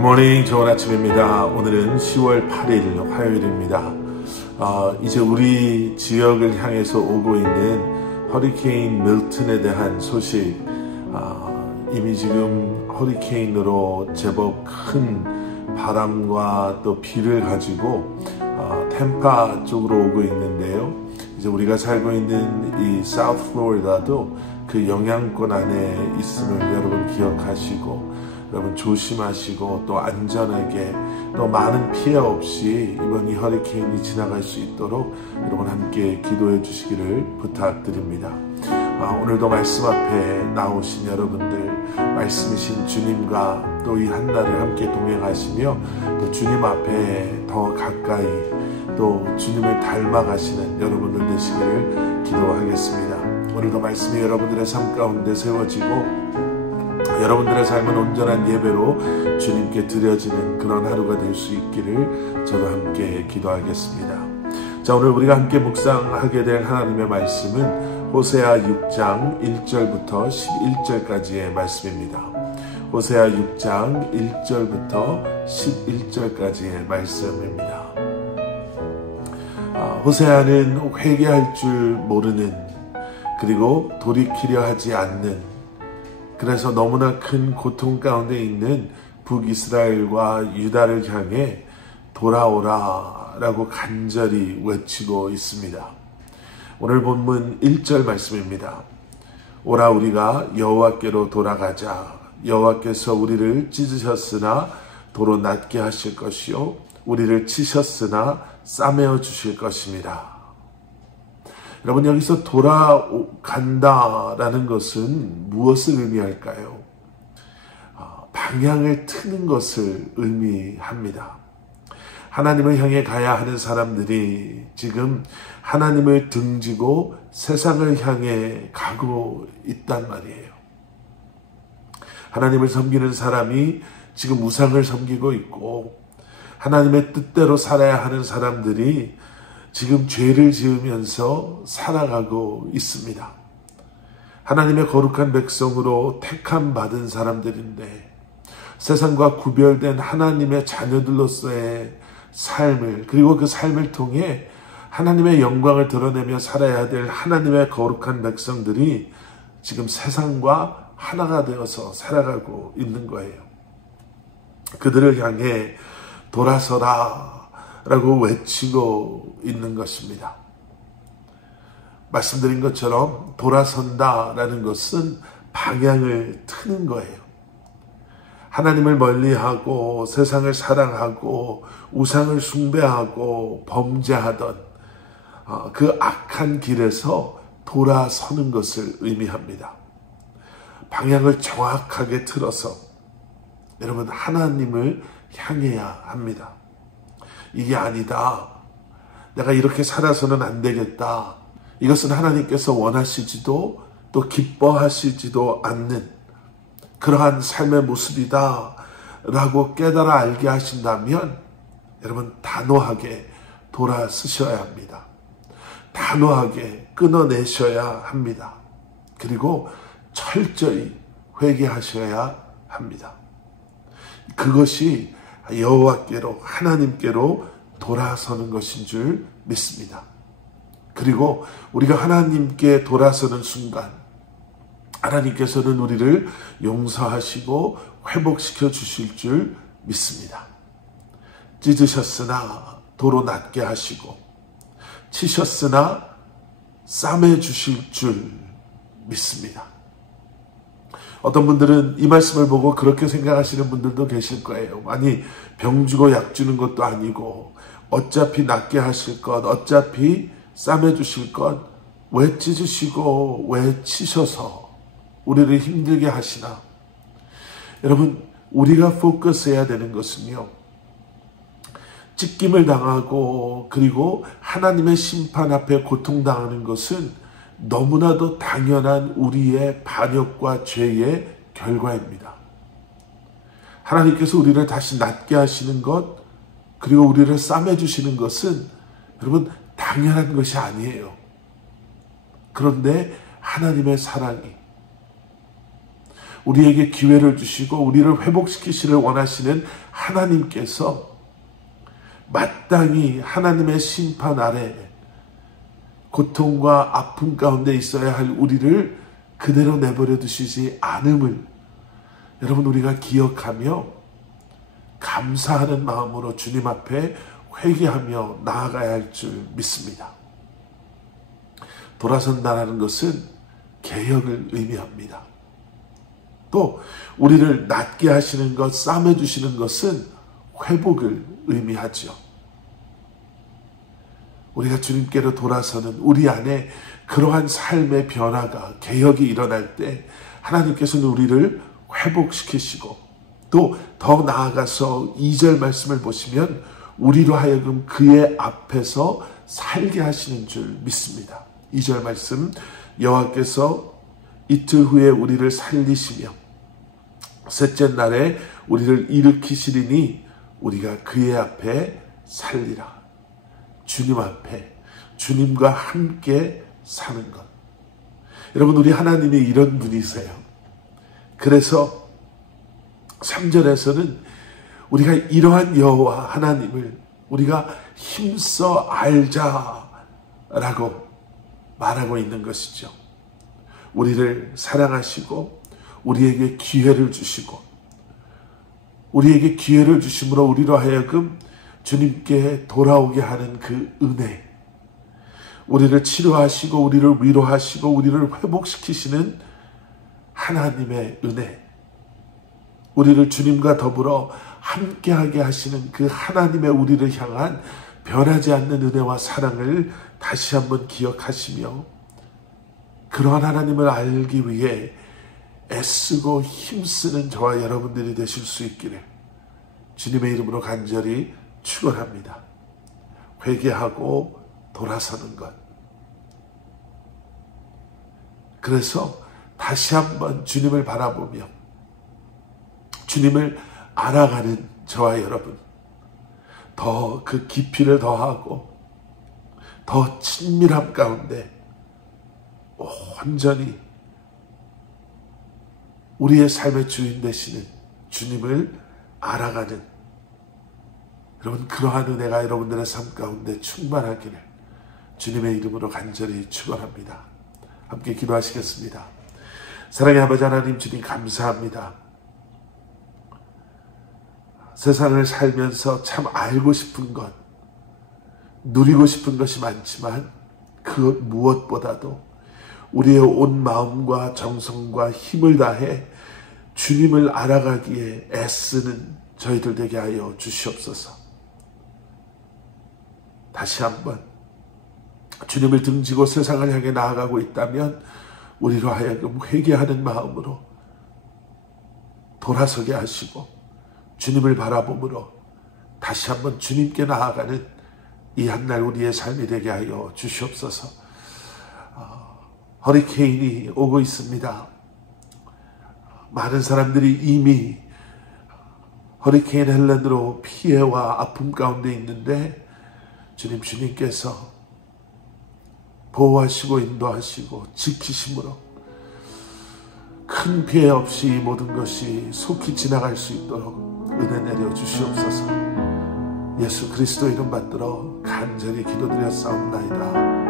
굿모닝, 좋은 아침입니다. 오늘은 10월 8일 화요일입니다. 이제 우리 지역을 향해서 오고 있는 허리케인 밀턴에 대한 소식, 이미 지금 허리케인으로 제법 큰 바람과 또 비를 가지고 템파 쪽으로 오고 있는데요. 이제 우리가 살고 있는 이 사우스 플로리다도 그 영향권 안에 있음을 여러분 기억하시고, 여러분 조심하시고 또 안전하게 또 많은 피해 없이 이번 이 허리케인이 지나갈 수 있도록 여러분 함께 기도해 주시기를 부탁드립니다. 오늘도 말씀 앞에 나오신 여러분들, 말씀이신 주님과 또 이 한 날을 함께 동행하시며 또 주님 앞에 더 가까이 또 주님을 닮아가시는 여러분들 되시기를 기도하겠습니다. 오늘도 말씀이 여러분들의 삶 가운데 세워지고 여러분들의 삶은 온전한 예배로 주님께 드려지는 그런 하루가 될 수 있기를 저도 함께 기도하겠습니다. 자, 오늘 우리가 함께 묵상하게 될 하나님의 말씀은 호세아 6장 1절부터 11절까지의 말씀입니다. 호세아 6장 1절부터 11절까지의 말씀입니다. 호세아는 회개할 줄 모르는, 그리고 돌이키려 하지 않는, 그래서 너무나 큰 고통 가운데 있는 북이스라엘과 유다를 향해 돌아오라 라고 간절히 외치고 있습니다. 오늘 본문 1절 말씀입니다. 오라, 우리가 여호와께로 돌아가자. 여호와께서 우리를 찢으셨으나 도로 낫게 하실 것이요 우리를 치셨으나 싸매어 주실 것입니다. 여러분, 여기서 돌아간다라는 것은 무엇을 의미할까요? 방향을 트는 것을 의미합니다. 하나님을 향해 가야 하는 사람들이 지금 하나님을 등지고 세상을 향해 가고 있단 말이에요. 하나님을 섬기는 사람이 지금 우상을 섬기고 있고, 하나님의 뜻대로 살아야 하는 사람들이 지금 죄를 지으면서 살아가고 있습니다. 하나님의 거룩한 백성으로 택함 받은 사람들인데 세상과 구별된 하나님의 자녀들로서의 삶을, 그리고 그 삶을 통해 하나님의 영광을 드러내며 살아야 될 하나님의 거룩한 백성들이 지금 세상과 하나가 되어서 살아가고 있는 거예요. 그들을 향해 돌아서라 라고 외치고 있는 것입니다. 말씀드린 것처럼 돌아선다라는 것은 방향을 트는 거예요. 하나님을 멀리하고 세상을 사랑하고 우상을 숭배하고 범죄하던 그 악한 길에서 돌아서는 것을 의미합니다. 방향을 정확하게 틀어서 여러분 하나님을 향해야 합니다. 이게 아니다, 내가 이렇게 살아서는 안 되겠다, 이것은 하나님께서 원하시지도 또 기뻐하시지도 않는 그러한 삶의 모습이다 라고 깨달아 알게 하신다면 여러분 단호하게 돌아서셔야 합니다. 단호하게 끊어내셔야 합니다. 그리고 철저히 회개하셔야 합니다. 그것이 여호와께로, 하나님께로 돌아서는 것인 줄 믿습니다. 그리고 우리가 하나님께 돌아서는 순간 하나님께서는 우리를 용서하시고 회복시켜 주실 줄 믿습니다. 찢으셨으나 도로 낫게 하시고 치셨으나 싸매 주실 줄 믿습니다. 어떤 분들은 이 말씀을 보고 그렇게 생각하시는 분들도 계실 거예요. 아니, 병 주고 약 주는 것도 아니고 어차피 낫게 하실 것, 어차피 싸매 주실 것, 왜 찢으시고 왜 치셔서 우리를 힘들게 하시나? 여러분, 우리가 포커스해야 되는 것은요, 찢김을 당하고 그리고 하나님의 심판 앞에 고통당하는 것은 너무나도 당연한 우리의 반역과 죄의 결과입니다. 하나님께서 우리를 다시 낫게 하시는 것, 그리고 우리를 싸매주시는 것은 여러분 당연한 것이 아니에요. 그런데 하나님의 사랑이, 우리에게 기회를 주시고 우리를 회복시키시를 원하시는 하나님께서 마땅히 하나님의 심판 아래 고통과 아픔 가운데 있어야 할 우리를 그대로 내버려 두시지 않음을 여러분 우리가 기억하며 감사하는 마음으로 주님 앞에 회개하며 나아가야 할 줄 믿습니다. 돌아선다라는 것은 개혁을 의미합니다. 또 우리를 낫게 하시는 것, 싸매주시는 것은 회복을 의미하죠. 우리가 주님께로 돌아서는 우리 안에 그러한 삶의 변화가, 개혁이 일어날 때 하나님께서는 우리를 회복시키시고 또 더 나아가서 2절 말씀을 보시면 우리로 하여금 그의 앞에서 살게 하시는 줄 믿습니다. 2절 말씀, 여호와께서 이틀 후에 우리를 살리시며 셋째 날에 우리를 일으키시리니 우리가 그의 앞에 살리라. 주님 앞에, 주님과 함께 사는 것. 여러분, 우리 하나님이 이런 분이세요. 그래서 3절에서는 우리가 이러한 여호와 하나님을 우리가 힘써 알자라고 말하고 있는 것이죠. 우리를 사랑하시고 우리에게 기회를 주시고 우리에게 기회를 주심으로 우리로 하여금 주님께 돌아오게 하는 그 은혜, 우리를 치료하시고 우리를 위로하시고 우리를 회복시키시는 하나님의 은혜, 우리를 주님과 더불어 함께하게 하시는 그 하나님의 우리를 향한 변하지 않는 은혜와 사랑을 다시 한번 기억하시며 그러한 하나님을 알기 위해 애쓰고 힘쓰는 저와 여러분들이 되실 수 있기를 주님의 이름으로 간절히 축원합니다. 회개하고 돌아서는 것. 그래서 다시 한번 주님을 바라보며 주님을 알아가는 저와 여러분, 더 그 깊이를 더하고 더 친밀함 가운데 온전히 우리의 삶의 주인 되시는 주님을 알아가는 여러분, 그러한 은혜가 여러분들의 삶 가운데 충만하기를 주님의 이름으로 간절히 축원합니다. 함께 기도하시겠습니다. 사랑의 아버지 하나님, 주님 감사합니다. 세상을 살면서 참 알고 싶은 것, 누리고 싶은 것이 많지만 그 무엇보다도 우리의 온 마음과 정성과 힘을 다해 주님을 알아가기에 애쓰는 저희들 되게 하여 주시옵소서. 다시 한번 주님을 등지고 세상을 향해 나아가고 있다면 우리로 하여금 회개하는 마음으로 돌아서게 하시고 주님을 바라봄으로 다시 한번 주님께 나아가는 이 한날 우리의 삶이 되게 하여 주시옵소서. 허리케인이 오고 있습니다. 많은 사람들이 이미 허리케인 헬렌으로 피해와 아픔 가운데 있는데 주님께서 보호하시고 인도하시고 지키심으로 큰 피해 없이 이 모든 것이 속히 지나갈 수 있도록 은혜 내려 주시옵소서. 예수 그리스도 이름 받들어 간절히 기도드렸사옵나이다.